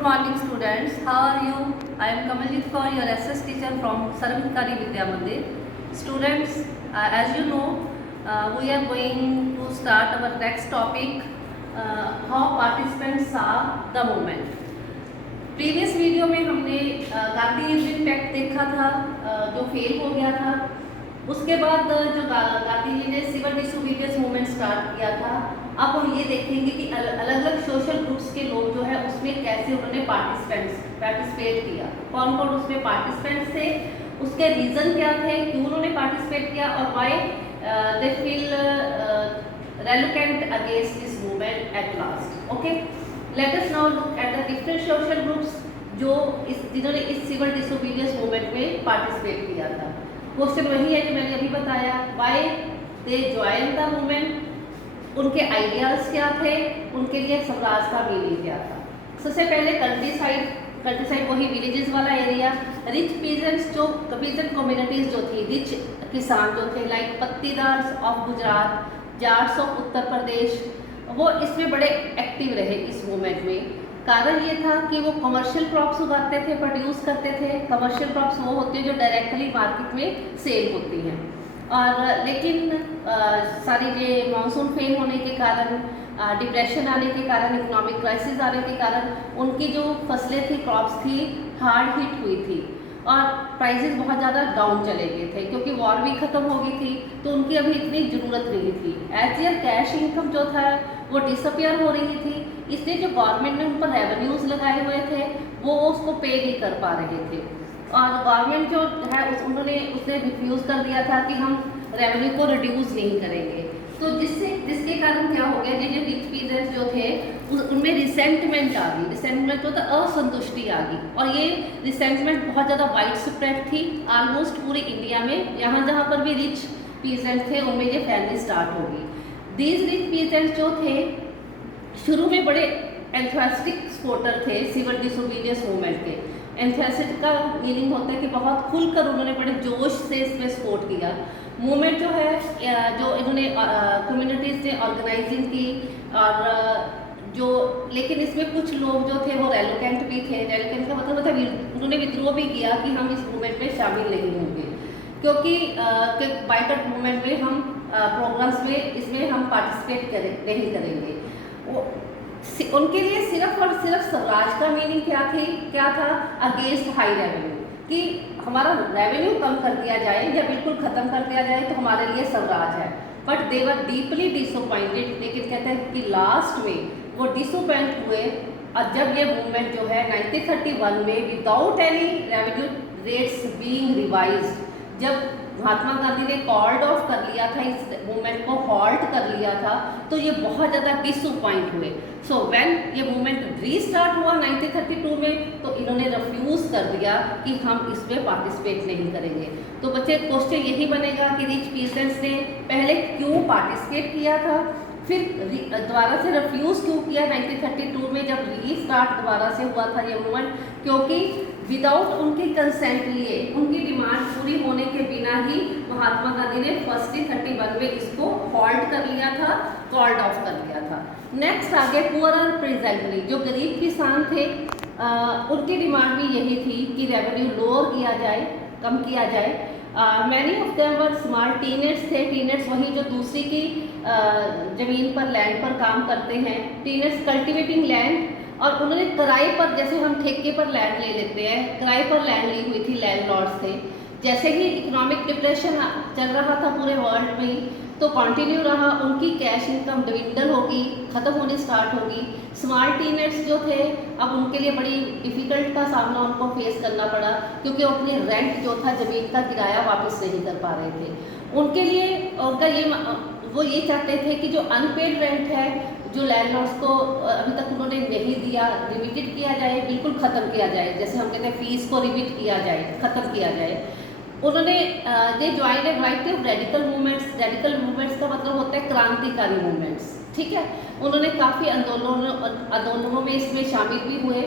Good morning students, how are you? I am Kamaljit Kaur, your SS teacher from Sarvhitkari Vidya Mandir. Students, as you know, we are going to start our next topic, how participants saw the movement. Previous video में हमने Gandhi union pact देखा था, जो fail हो गया था। उसके बाद जो गांधी जी ने सिविल डिसोबीडियंस मूवमेंट स्टार्ट किया था, अब हम ये देखेंगे कि अलग अलग सोशल ग्रुप्स के लोग जो है उसमें कैसे उन्होंने पार्टिसिपेट किया, कौन कौन उसमें पार्टिसिपेंट्स थे, उसके रीज़न क्या थे, क्यों उन्होंने पार्टिसिपेट किया और why they feel reluctant against this movement at last. Okay, let us now look at the different social groups जिन्होंने इस सिविल डिसोबीडियंस मूवमेंट में पार्टिसिपेट किया था। क्वेश्चन वही है जो मैंने अभी बताया, why they join the movement, उनके आइडियाल्स क्या थे, उनके लिए स्वराज का मीनिंग क्या था। सबसे पहले कंट्री साइड वही विलेजेस वाला एरिया, रिच पीजेंट्स, जो पीजेंट कम्युनिटीज जो थी, रिच किसान जो थे, like Patidar of Gujarat, Jats of Uttar Pradesh, वो इसमें बड़े एक्टिव रहे इस मूवमेंट में। कारण ये था कि वो कमर्शियल क्रॉप्स उगाते थे, प्रोड्यूस करते थे। कमर्शियल क्रॉप्स वो होते हैं जो डायरेक्टली मार्केट में सेल होती हैं, और लेकिन सारी ये मानसून फेल होने के कारण, डिप्रेशन आने के कारण, इकोनॉमिक क्राइसिस आने के कारण उनकी जो फसलें थी, क्रॉप्स थी, हार्ड हिट हुई थी और प्राइसेस बहुत ज़्यादा डाउन चले गए थे, क्योंकि वॉर भी ख़त्म हो गई थी, तो उनकी अभी इतनी ज़रूरत नहीं थी। एज ईयर कैश इनकम जो था वो डिसअपियर हो रही थी, इसलिए जो गवर्नमेंट ने उन पर रेवेन्यूज़ लगाए हुए थे वो उसको पे नहीं कर पा रहे थे, और गवर्नमेंट जो है उसने रिफ्यूज़ कर दिया था कि हम रेवेन्यू को रिड्यूस नहीं करेंगे। तो जिसके कारण क्या हो गया, जो रिच पीजेंट्स जो थे उनमें रिसेंटमेंट आ गई, रिसेंटमेंट जो था असंतुष्टि आ गई, और ये रिसेंटमेंट बहुत ज़्यादा वाइड स्प्रेड थी ऑलमोस्ट पूरे इंडिया में। यहाँ जहाँ पर भी रिच पीजेंट्स थे उनमें ये फैलनी स्टार्ट हो गई। दीज रिच पीजेंट्स जो थे शुरू में बड़े एंथुसियास्टिक सपोर्टर थे सिविल डिसोबीडियंस मूवमेंट के। एंथुसियास्टिक का मीनिंग होता है कि बहुत खुलकर उन्होंने बड़े जोश से इसमें सपोर्ट किया। मूवमेंट जो है, जो इन्होंने कम्युनिटीज़ ने ऑर्गेनाइजिंग की, और लेकिन इसमें कुछ लोग जो थे वो रेलुकेंट भी थे। रेलुकेंट का मतलब होता है उन्होंने विद्रोह भी किया कि हम इस मूवमेंट में शामिल नहीं होंगे, क्योंकि बाइकआउट मूवमेंट में हम प्रोग्राम्स में इसमें हम पार्टिसिपेट नहीं करेंगे। उनके लिए सिर्फ और सिर्फ स्वराज का मीनिंग क्या था, अगेंस्ट हाई रेवेन्यू, कि हमारा रेवेन्यू कम कर दिया जाए या बिल्कुल ख़त्म कर दिया जाए तो हमारे लिए स्वराज है। But they were deeply disappointed, लेकिन कहते हैं कि लास्ट में वो डिसअपॉइंट हुए, और जब ये मूवमेंट जो है 1931 में without any revenue rates being revised, जब महात्मा गांधी ने कॉल्ड ऑफ कर लिया था, इस मूवमेंट को हॉल्ट कर लिया था, तो ये बहुत ज़्यादा डिसअपॉइंट हुए। सो व्हेन ये मूवमेंट रीस्टार्ट हुआ 1932 में, तो इन्होंने रिफ्यूज़ कर दिया कि हम इसमें पार्टिसिपेट नहीं करेंगे। तो बच्चे क्वेश्चन यही बनेगा कि रिच पीजेंट्स ने पहले क्यों पार्टिसिपेट किया था, फिर दोबारा से रिफ्यूज़ क्यों किया 1932 में जब रीस्टार्ट दोबारा से हुआ था ये मूवमेंट, क्योंकि विदाउट उनकी कंसेंट लिए, उनकी डिमांड पूरी होने के बिना ही महात्मा गांधी ने 1931 में इसको हॉल्ट कर लिया था, कॉल्ड ऑफ कर लिया था। नेक्स्ट आगे पुअरर प्रेजेंटली, जो गरीब किसान थे उनकी डिमांड भी यही थी कि रेवेन्यू लोअर किया जाए, कम किया जाए। Many of them were small tenets थे। टीनेट्स वही जो दूसरी की ज़मीन पर, लैंड पर काम करते हैं, टीनेट्स कल्टिवेटिंग लैंड, और उन्होंने किराए पर, जैसे हम ठेके पर लैंड ले लेते हैं, किराए पर लैंड ली हुई थी, लैंडलॉर्ड्स थे। जैसे ही इकोनॉमिक डिप्रेशन चल रहा था पूरे वर्ल्ड में, तो कंटिन्यू रहा, उनकी कैश इनकम डिविंडल होगी, ख़त्म होने स्टार्ट होगी। स्मॉल टीनेट्स जो थे, अब उनके लिए बड़ी डिफ़िकल्ट का सामना उनको फेस करना पड़ा, क्योंकि वो अपने रेंट जो था, ज़मीन का किराया वापस नहीं कर पा रहे थे। उनके लिए वो ये चाहते थे कि जो अनपेड रेंट है, जो लैंडलॉर्ड्स को अभी तक उन्होंने नहीं दिया, रिविटेड किया जाए, बिल्कुल ख़त्म किया जाए। जैसे हम कहते हैं फीस को रिविट किया जाए, ख़त्म किया जाए। उन्होंने they join A variety of radical movements. Radical movements का मतलब होता है क्रांतिकारी मूवमेंट्स, ठीक है। उन्होंने काफ़ी आंदोलनों में इसमें शामिल भी हुए,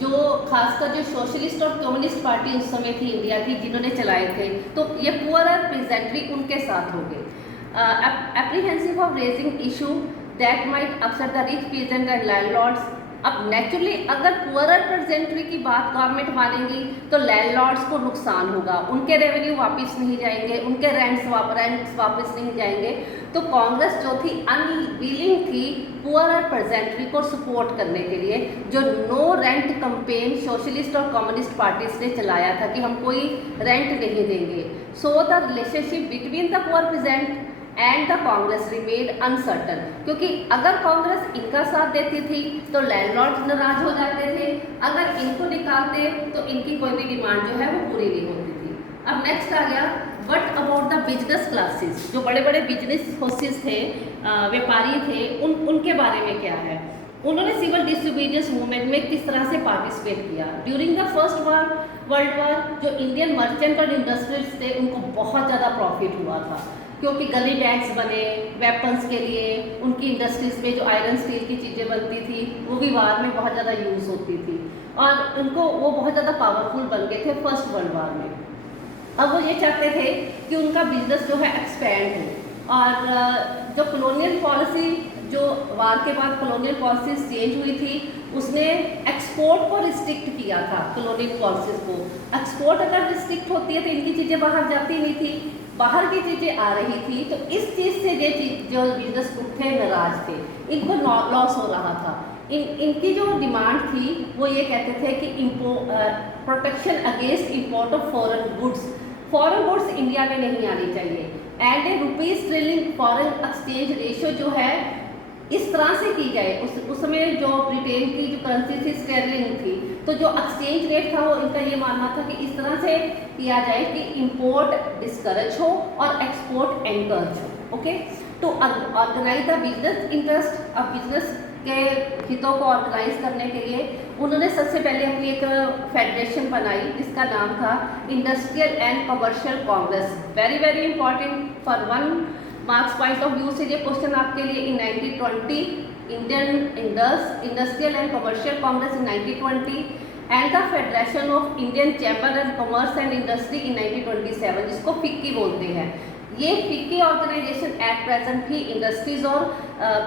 जो खासकर जो सोशलिस्ट और कम्युनिस्ट पार्टी उस समय थी इंडिया की, जिन्होंने चलाए थे। तो ये पुअरर प्रेजेंटली उनके साथ हो गए। apprehensive of raising issue that might upset the rich peasant and landlords, अब नेचुरली अगर पुअरर पेजेंट्री की बात गवर्नमेंट मानेगी तो लैंडलॉर्ड्स को नुकसान होगा, उनके रेवेन्यू वापस नहीं जाएंगे, उनके रेंट्स वापस नहीं जाएंगे। तो कांग्रेस जो थी अनविलिंग थी पुअरर पेजेंट्री को सपोर्ट करने के लिए, जो नो रेंट कैंपेन सोशलिस्ट और कम्युनिस्ट पार्टीज ने चलाया था कि हम कोई रेंट नहीं देंगे। So the relationship between the poor peasant and the Congress remained uncertain, क्योंकि अगर कांग्रेस इनका साथ देती थी तो लैंडलॉर्ड नाराज हो जाते थे, अगर इनको निकालते तो इनकी कोई भी डिमांड जो है वो पूरी नहीं होती थी। अब नेक्स्ट आ गया what about the business classes, जो बड़े बड़े बिजनेस हाउसेस थे, व्यापारी थे, उनके बारे में क्या है। उन्होंने सिविल डिसोबीडियंस मूवमेंट में किस तरह से पार्टिसिपेट किया। During the first world war जो इंडियन मर्चेंट और इंडस्ट्रियल्स थे उनको बहुत ज़्यादा प्रॉफिट हुआ था, क्योंकि गली बैग्स बने वेपन्स के लिए, उनकी इंडस्ट्रीज में जो आयरन स्टील की चीज़ें बनती थी वो भी वार में बहुत ज़्यादा यूज़ होती थी, और उनको वो बहुत ज़्यादा पावरफुल बन गए थे फर्स्ट वर्ल्ड वार में। अब वो ये चाहते थे कि उनका बिजनेस जो है एक्सपैंड हो, और जो कॉलोनियल पॉलिसी, जो वार के बाद कॉलोनियल पॉलिसीज चेंज हुई थी, उसने एक्सपोर्ट को रिस्ट्रिक्ट किया था। कॉलोनियल पॉलिसीज को एक्सपोर्ट अगर रिस्ट्रिक्ट होती है तो इनकी चीज़ें बाहर जाती नहीं थी, बाहर की चीज़ें आ रही थी, तो इस चीज़ से ये चीज जो बिजनेस थे नाराज थे, इनको लॉस हो रहा था। इनकी जो डिमांड थी वो ये कहते थे कि protection against import of foreign goods India में नहीं आनी चाहिए, and A rupees trillion foreign exchange ratio जो है इस तरह से की जाए। उस समय जो ब्रिटेन की जो करेंसी थी स्टेरलिंग थी, तो जो एक्सचेंज रेट था वो इनका ये मानना था कि इस तरह से किया जाए कि इंपोर्ट डिस्करेज हो और एक्सपोर्ट एनकरेज हो। ओके, तो ऑर्गेनाइज द बिजनेस इंटरेस्ट। अब बिजनेस के हितों को ऑर्गेनाइज करने के लिए उन्होंने सबसे पहले अपनी एक फेडरेशन बनाई जिसका नाम था industrial and commercial Congress. Very very important for one marks point of view से ये क्वेश्चन आपके लिए इन 1920 Indian industrial and commercial Congress in 1920 and the federation of Indian chamber and commerce and industry in 1927, जिसको फिक्की बोलते हैं। ये फिक्की ऑर्गेनाइजेशन एट प्रेजेंट भी industries और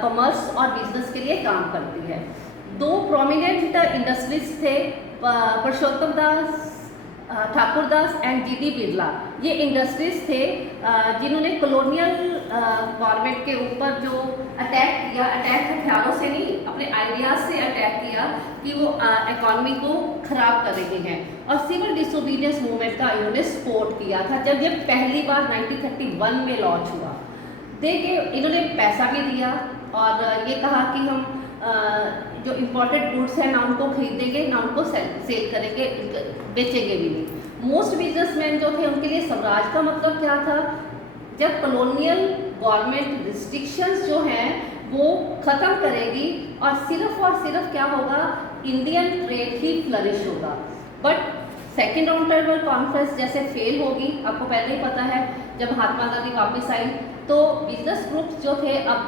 कॉमर्स और बिजनेस के लिए काम करती है। दो प्रोमिनेंट इंडस्ट्रीज थे, पुरुषोत्तम दास ठाकुरदास एंड जीडी बिरला। ये इंडस्ट्रीज थे जिन्होंने कॉलोनियल गवर्नमेंट के ऊपर जो अटैक किया, अटैक हथियारों से नहीं अपने आइडियाज से अटैक किया कि वो इकॉनमी को खराब कर रहे हैं, और सिविल डिसोबीडियंस मूवमेंट का इन्होंने सपोर्ट किया था जब ये पहली बार 1931 में लॉन्च हुआ। देखिए इन्होंने पैसा भी दिया और ये कहा कि हम जो इम्पोर्टेड गुड्स हैं ना उनको खरीदेंगे ना उनको सेल करेंगे, बेचेंगे भी नहीं। मोस्ट बिजनेसमैन जो थे उनके लिए स्वराज का मतलब क्या था, जब कॉलोनियल गवर्नमेंट रिस्ट्रिक्शंस जो हैं वो ख़त्म करेगी और सिर्फ क्या होगा, इंडियन ट्रेड ही फ्लरिश होगा। But second round table conference जैसे फेल होगी, आपको पहले ही पता है, जब महात्मा गांधी वापस आई तो बिजनेस ग्रुप्स जो थे अब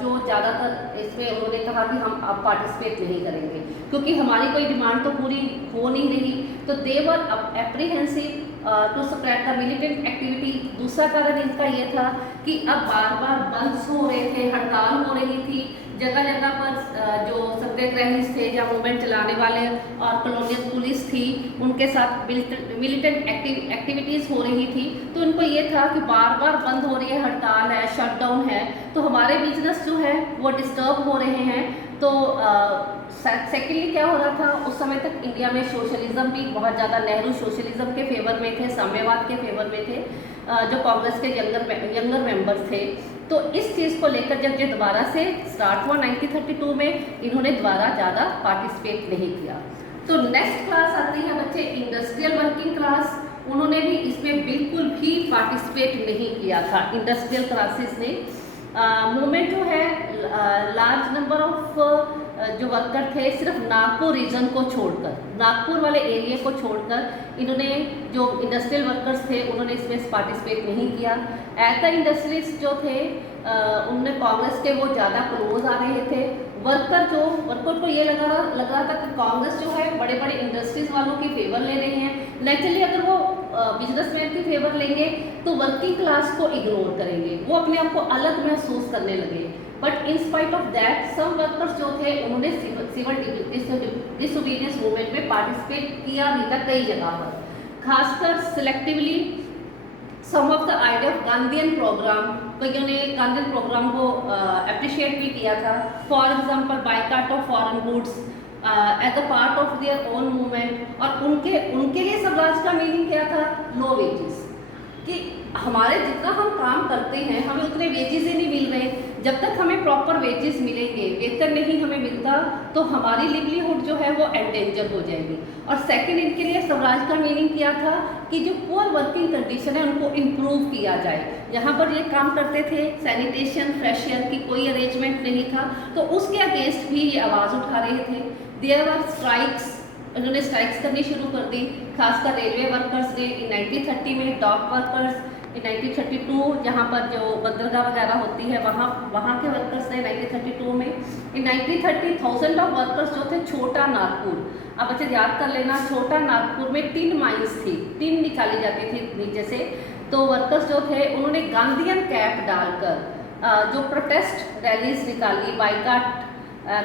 जो ज़्यादातर इसमें उन्होंने कहा कि हम अब पार्टिसिपेट नहीं करेंगे क्योंकि हमारी कोई डिमांड तो पूरी हो नहीं रही। तो they were apprehensive to spread the militant activity. दूसरा कारण इनका ये था कि अब बार बार बंद हो रहे थे, हड़ताल हो रही थी, जगह जगह पर जो सत्याग्रही थे या मूवमेंट चलाने वाले और कॉलोनियल पुलिस थी उनके साथ मिलिटेंट एक्टिविटीज़ हो रही थी। तो उनको ये था कि बार बार बंद हो रही है, हड़ताल है, शटडाउन है, तो हमारे बिजनेस जो है वो डिस्टर्ब हो रहे हैं। तो सेकेंडली क्या हो रहा था, उस समय तक इंडिया में सोशलिज्म भी बहुत ज़्यादा, नेहरू सोशलिज्म के फेवर में थे, साम्यवाद के फेवर में थे, जो कांग्रेस के यंगर मेंबर्स थे। तो इस चीज़ को लेकर जब ये दोबारा से स्टार्ट हुआ 1932 में, इन्होंने दोबारा ज़्यादा पार्टिसिपेट नहीं किया। तो नेक्स्ट क्लास आती है बच्चे इंडस्ट्रियल वर्किंग क्लास। उन्होंने भी इसमें बिल्कुल भी पार्टिसिपेट नहीं किया था। इंडस्ट्रियल क्लासेस ने मूवमेंट जो है लार्ज नंबर ऑफ जो वर्कर थे सिर्फ नागपुर रीजन को छोड़कर, नागपुर वाले एरिया को छोड़कर इन्होंने जो इंडस्ट्रियल वर्कर्स थे उन्होंने इसमें पार्टिसिपेट नहीं किया। ऐसा इंडस्ट्रीज जो थे उनने कांग्रेस के वो ज़्यादा क्लोज आ रहे थे। वर्कर को ये लग रहा था कि कांग्रेस जो है बड़े बड़े इंडस्ट्रीज वालों की फेवर ले रही हैं। नेचुरली अगर वो बिजनेसमैन की फेवर लेंगे तो वर्किंग क्लास को इग्नोर करेंगे, वो अपने आप को अलग महसूस करने लगे। But in spite of that some workers जो थे उन्होंने सिविल डिसोबीडियंस मूवमेंट में पार्टिसिपेट किया भी था कई जगह पर, खासकर selectively some of the idea of Gandhian program, कईयों ने गांधीयन प्रोग्राम को अप्रिशिएट भी किया था। For example boycott of foreign goods as a part of their own movement. और उनके लिए स्वराज का मीनिंग क्या था? लो वेजेस, कि हमारे जितना हम काम करते हैं हमें उतने वेजेस ही नहीं मिल रहे। जब तक हमें प्रॉपर वेजेस मिलेंगे, वेतन नहीं हमें मिलता, तो हमारी लिवलीहुड जो है वो एंडेंजर हो जाएगी। और सेकंड, इनके लिए स्वराज का मीनिंग क्या था कि जो पुअर वर्किंग कंडीशन है उनको इम्प्रूव किया जाए। यहाँ पर ये काम करते थे सैनिटेशन, फ्रेश एयर की कोई अरेंजमेंट नहीं था, तो उसके अगेंस्ट भी ये आवाज़ उठा रहे थे। देयर वर स्ट्राइक्स, उन्होंने स्ट्राइक्स करनी शुरू कर दी, खासकर रेलवे वर्कर्स ने इन 1930 में, डॉक वर्कर्स इन 1932, जहाँ पर जो बंदरगाह वगैरह होती है वहाँ के वर्कर्स ने 1932 में। इन 1930 थाउजेंड ऑफ वर्कर्स जो थे छोटा नागपुर, अब बच्चे याद कर लेना, छोटा नागपुर में टिन माइंस थी, टिन निकाली जाती थी नीचे से। तो वर्कर्स जो थे उन्होंने गांधीयन कैप डालकर जो प्रोटेस्ट रैलीज निकाली, बाइकाट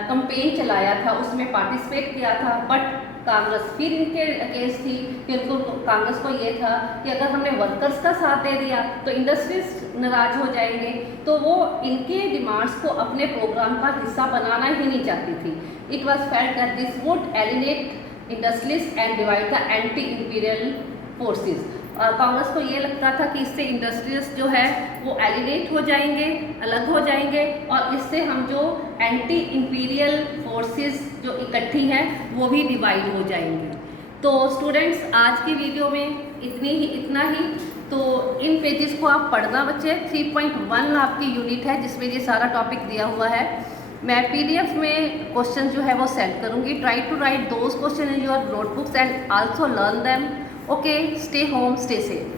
कंपेन चलाया था, उसमें पार्टिसिपेट किया था। बट कांग्रेस फिर इनके अगेंस्ट थी, कि उनको कांग्रेस को ये था कि अगर हमने वर्कर्स का साथ दे दिया तो इंडस्ट्रीज नाराज हो जाएंगे, तो वो इनके डिमांड्स को अपने प्रोग्राम का हिस्सा बनाना ही नहीं चाहती थी। It was felt that this would एलिनेट industries and divide the anti imperial forces. और कांग्रेस को ये लगता था कि इससे इंडस्ट्रीज जो है वो एलिनेट हो जाएंगे, अलग हो जाएंगे, और इससे हम जो एंटी इंपीरियल फोर्सेस जो इकट्ठी हैं वो भी डिवाइड हो जाएंगे। तो स्टूडेंट्स, आज की वीडियो में इतना ही। तो इन पेजेस को आप पढ़ना बच्चे। 3.1 आपकी यूनिट है जिसमें ये सारा टॉपिक दिया हुआ है। मैं PDF में क्वेश्चन जो है वो सेंड करूँगी। Try to write those question in your notebooks and also learn them. Okay, stay home, stay safe.